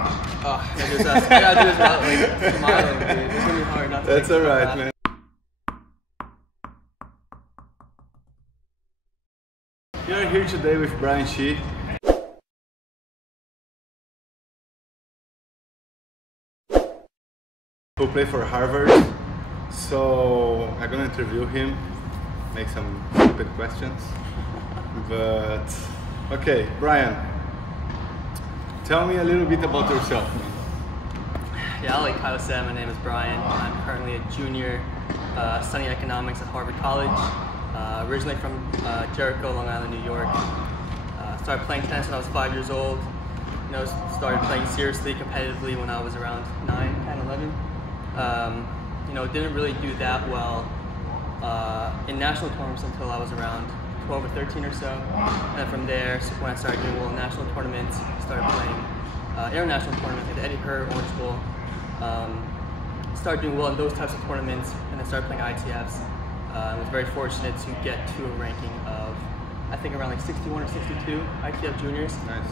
Oh, I gotta do this without like smiling, dude. It's gonna be hard not to. That's alright, man. You're here today with Brian Shih. Who played for Harvard. So I'm gonna interview him, make some stupid questions. But okay, Brian, tell me a little bit about yourself, man. Yeah, like Kyle said, my name is Brian. I'm currently a junior studying economics at Harvard College. Originally from Jericho, Long Island, New York. Started playing tennis when I was 5 years old. You know, started playing seriously, competitively when I was around 9, 10, 11. You know, didn't really do that well in national tournaments until I was around 12 or 13 or so. And then from there, when I started doing well in national tournaments, started playing international tournaments like the Eddie Herr, Orange Bowl. Started doing well in those types of tournaments, and then started playing ITFs. I was very fortunate to get to a ranking of, I think around like 61 or 62 ITF juniors, Nice.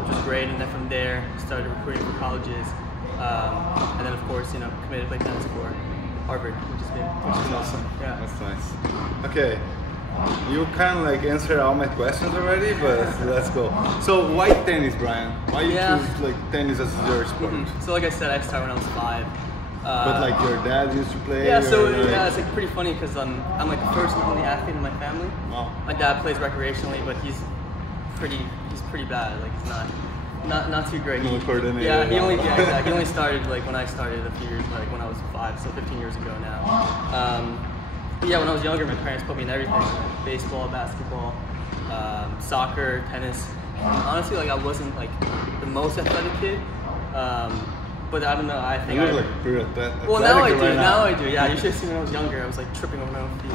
Which was great. And then from there, started recruiting for colleges, and then of course, you know, committed to play tennis for Harvard, which is awesome. Yeah. That's nice. Okay, you kind of like answered all my questions already, but let's go. So why tennis, Brian? Why you choose like tennis as your sport? So like I said, I started when I was 5. But like your dad used to play? Yeah, so like... yeah, it's like pretty funny because I'm like the first and only athlete in my family. Wow. My dad plays recreationally, but he's pretty bad. Like he's not too great. No coordinator. Yeah, he only started like when I started a few years, like when I was 5, so 15 years ago now. But yeah, when I was younger, my parents put me in everything: like baseball, basketball, soccer, tennis. And honestly, like I wasn't like the most athletic kid. But I don't know, I think you look like pretty athletic. Well, now I do, right now I do. Yeah, you should have seen when I was younger. I was like tripping over my own feet.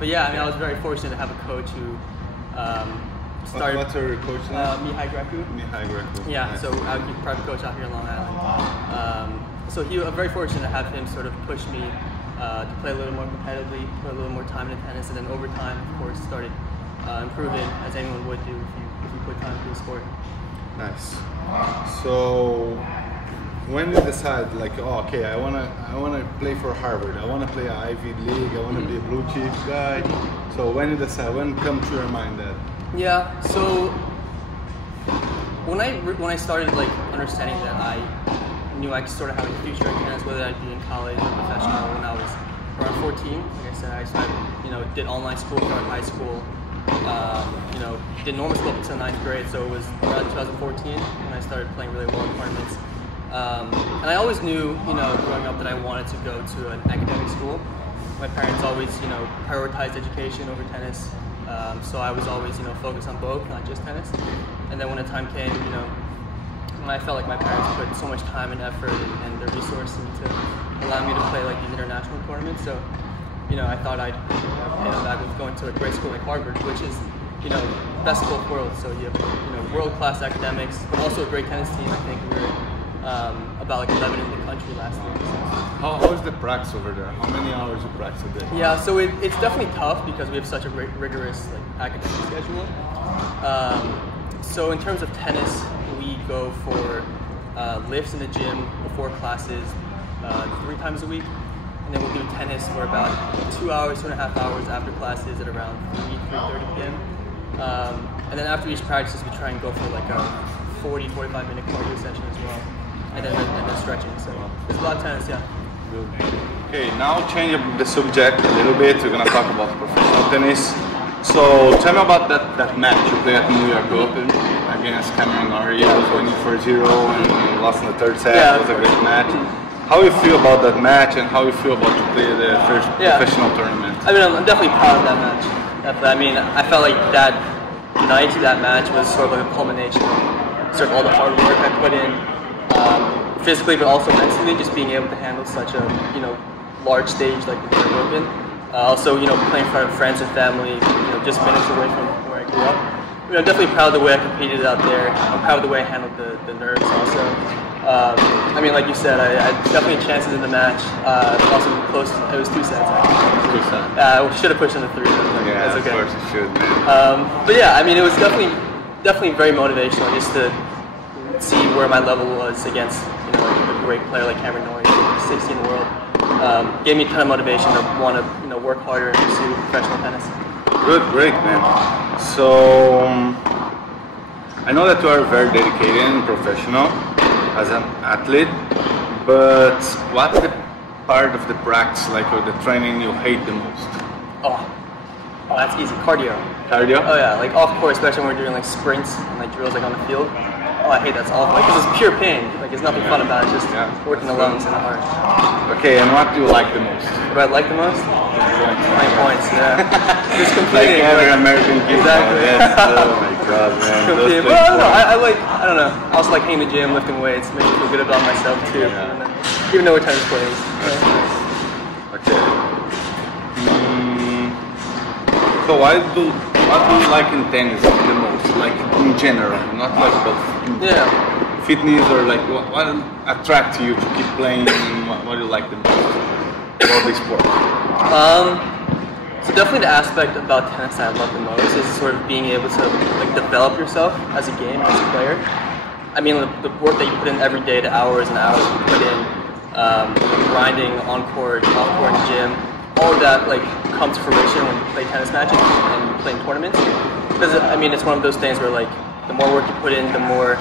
But yeah, I mean, I was very fortunate to have a coach who started. What's your coach name? Mihai Grecu. Mihai Grecu. Yeah, Nice. so I was a private coach out here in Long Island. So I'm very fortunate to have him sort of push me to play a little more competitively, put a little more time into tennis, and then over time, of course, started improving as anyone would do if you put time into the sport. Nice. So when you decide like, oh, okay, I wanna play for Harvard, I wanna play an Ivy League, I wanna be a blue chip guy. So when you decide, when come to your mind that? Yeah. So when I started like understanding that I knew I could sort of have a future in tennis, whether I'd be in college or professional, when I was around 14. Like I said, I started, you know, did online school, started high school. You know, did normal school up until 9th grade, so it was around 2014 when I started playing really well in tournaments. And I always knew, you know, growing up that I wanted to go to an academic school. My parents always, you know, prioritized education over tennis, so I was always, you know, focused on both, not just tennis. And then when the time came, you know, I felt like my parents put so much time and effort and their resources into allowing me to play like these international tournaments. So, you know, I thought I'd pay them back with going to a great school like Harvard, which is, you know, best of both worlds. So you have, you know, world-class academics, but also a great tennis team. I think we were about like 11 in the country last year. So. How is the practice over there? How many hours you practice a day? Yeah, so it's definitely tough because we have such a rigorous like academic schedule. So in terms of tennis, we go for lifts in the gym before classes 3 times a week. And then we'll do tennis for about 2 hours, 2.5 hours after classes at around 3:30 p.m. And then after each practice, we try and go for like a 40-45 minute cardio session as well. And then stretching. So it's a lot of tennis, yeah. Good. Okay, now change the subject a little bit. We're gonna talk about professional tennis. So tell me about that match you played at New York Open against Cameron Norrie. It was winning 4-0 and lost in the third set. Yeah, it was a great match. How you feel about that match and how you feel about to play the first professional tournament? I mean, I'm definitely proud of that match. I mean, I felt like that night, that match was sort of like a culmination of sort of all the hard work I put in, physically but also mentally, just being able to handle such a, you know, large stage like the New York Open. Also, you know, playing in front of friends and family, you know, just minutes away from where I grew up. I mean, I'm definitely proud of the way I competed out there. I'm proud of the way I handled the nerves also. I mean, like you said, I had definitely chances in the match. Also close. It was 2 sets. Actually. 2 sets. I should have pushed into 3. Yeah, that's okay. Of course you should, man. But yeah, I mean, it was definitely very motivational just to see where my level was against a great player like Cameron Norrie, 60 in the world. Gave me a ton of motivation to want to work harder and pursue professional tennis. Good, great, man. So I know that you are very dedicated and professional as an athlete, but what's the part of the practice, like or the training, you hate the most? Oh, that's easy. Cardio. Cardio? Oh yeah, like off course, especially when we're doing like sprints and like drills like on the field. Oh, I hate that. It's awful. Like, because it's pure pain. Like, there's nothing fun about it. It's just working the lungs and the heart. Okay, and what do you like the most? What I like the most? Playing points, yeah. Just competing. Like every American kid. Exactly. Oh my god, man. Competing. Well, no, I don't know. I also like hitting the gym, lifting weights, making me feel good about myself too. Yeah. Even though we're tennis players. That's nice. Okay. So what do you like in tennis the most? Like in general, not like about fitness or like what attracts you to keep playing? What do you like the most about the sport? So definitely the aspect about tennis that I love the most is sort of being able to like develop yourself as a game, as a player. I mean, the work that you put in every day, the hours and hours you put in, grinding on court, off court, in the gym, all of that like comes to fruition when you play tennis matches and playing tournaments. Because I mean, it's one of those things where like the more work you put in, the more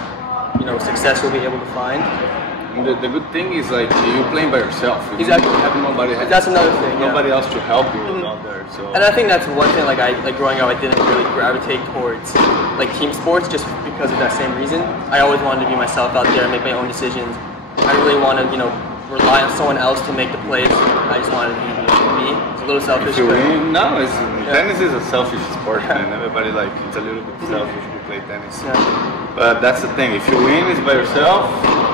success you'll be able to find. The good thing is like you playing by yourself. Exactly. You have nobody. That's another thing. Nobody else to help you out there. So. And I think that's one thing. Like growing up, I didn't really gravitate towards like team sports just because of that same reason. I always wanted to be myself out there, make my own decisions. I really wanted rely on someone else to make the plays. I just wanted to be me. It's a little selfish. Tennis is a selfish sport, man. Everybody it's a little bit selfish to play tennis. Yeah. But that's the thing. If you win, it's by yourself.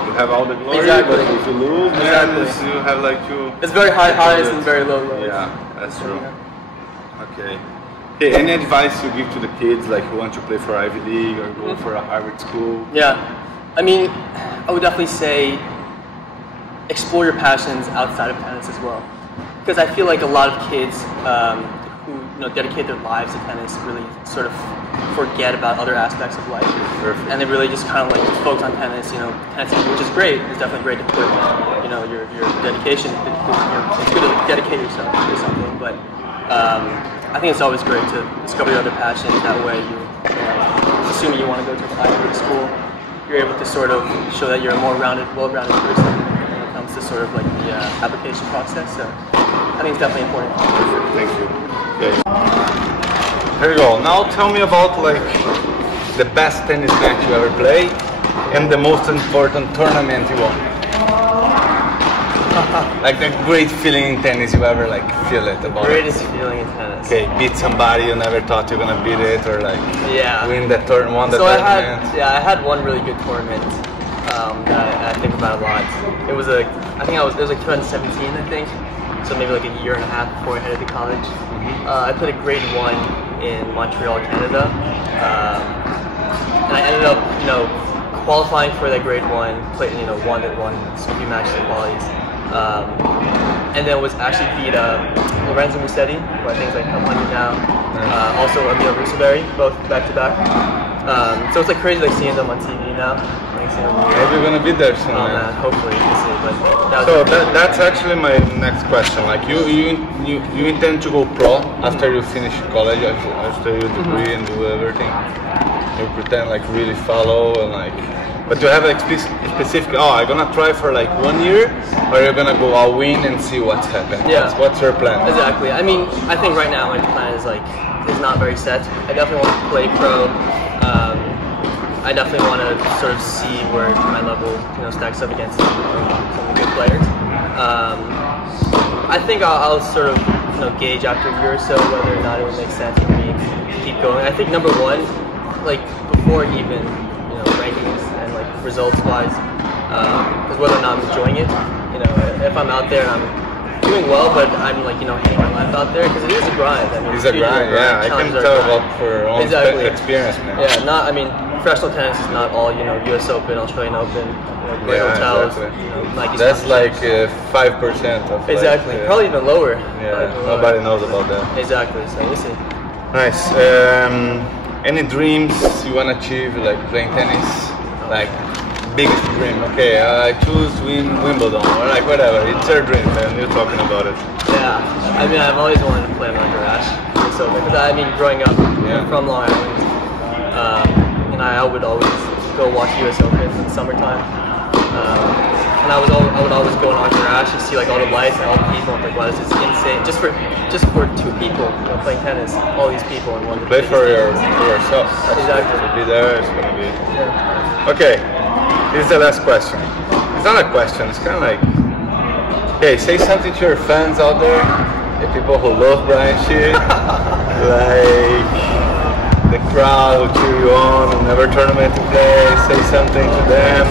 You have all the glory. Exactly. But if you lose, man, you have It's very high highs and very low lows. Yeah, that's true. Okay. Hey, any advice you give to the kids who want to play for Ivy League or go for a Harvard school? Yeah, I mean, I would definitely say explore your passions outside of tennis as well, because I feel like a lot of kids who dedicate their lives to tennis really sort of forget about other aspects of life. Perfect. And they really just kind of focus on tennis. Tennis, which is great. It's definitely great to put your dedication. It's good to dedicate yourself to something, but I think it's always great to discover your other passions. That way, assuming you want to go to an Ivy League school, you're able to sort of show that you're a more well-rounded person when it comes to sort of like the application process. So I think it's definitely important. Perfect. Thank you. Okay. Here you go. Now tell me about the best tennis match you ever played and the most important tournament you won. Like the great feeling in tennis you ever feel it about. Greatest feeling in tennis. Okay, beat somebody you never thought you were gonna beat it, or win the tournament. I had one really good tournament that I think about a lot. It was it was 2017, I think. So maybe a year and a half before I headed to college. I played a grade 1 in Montreal, Canada, and I ended up qualifying for that grade 1. Played won a few matches in qualies. And then was actually beat Lorenzo Musetti, who I think is top 100 now. Also Emil Rusaberry, both back to back. So it's crazy seeing them on TV now. Maybe you're gonna be there soon. Oh man, hopefully we'll see. But that's actually my next question. You intend to go pro after you finish college, after your degree and do everything. You pretend really follow and but you have specific. Oh, I'm gonna try for 1 year, or you're gonna go all in and see what's happening. Yeah. What's your plan? Exactly. I mean, I think right now my plan is not very set. I definitely want to play pro. I definitely want to sort of see where my level stacks up against some of the good players. I think I'll sort of gauge after a year or so whether or not it would make sense for me to keep going. I think number one, before even rankings and results wise, is whether or not I'm enjoying it. If I'm out there and I'm doing well, but I'm hating my life out there, because it is a grind. I mean, it's a grind, yeah. I can tell about for own experience, man. Yeah, professional tennis is not all U.S. Open, Australian Open, great hotels. Exactly. That's 5% of. Exactly, probably even lower. Yeah, nobody knows about that. Exactly. So we'll see. Nice. Any dreams you want to achieve, playing tennis? biggest dream? Okay, I choose win Wimbledon or like whatever. It's your dream, man. You're talking about it. Yeah, I mean, I've always wanted to play on Roger Ashe. So because I mean, growing up from Long Island, and I would always go watch U.S. Open in the summertime. And I would always go on Arthur Ashe and see like all the lights and all the people. I'm like, wow, this is insane. Just for two people, you know, playing tennis, all these people in one. Play for yourself. Exactly. To be there, it's gonna be. Yeah. Okay, here's the last question. It's not a question. It's kind of like, okay, say something to your fans out there, the people who love Brian Shi, like the crowd who cheer you on in every tournament you play. Say something to them.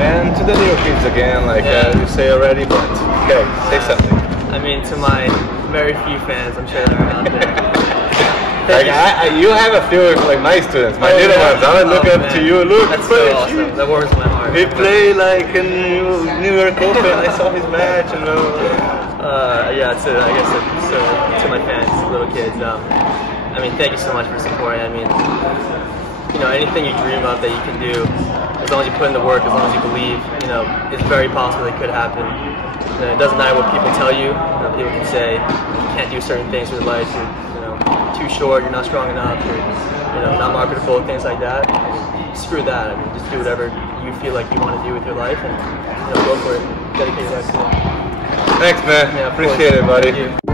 And to the little kids again, like you say already, but okay, say something. I mean, to my very few fans, I'm sure they're out there. Like you have a few like my students, my little ones. I would look up to you. Look, that's so awesome. That warms my heart. He played like in New York Open. I saw his match, and yeah. I guess to my fans, little kids. I mean, thank you so much for supporting. I mean, you know, anything you dream of that you can do, as long as you put in the work, as long as you believe, you know, it's very possible it could happen. You know, it doesn't matter what people tell you. You know, people can say you can't do certain things with life. You're too short. You're not strong enough. You're not marketable. Things like that. Screw that. I mean, just do whatever you feel like you want to do with your life, and go for it. Dedicate your life to it. Thanks, man. Yeah, appreciate it, buddy.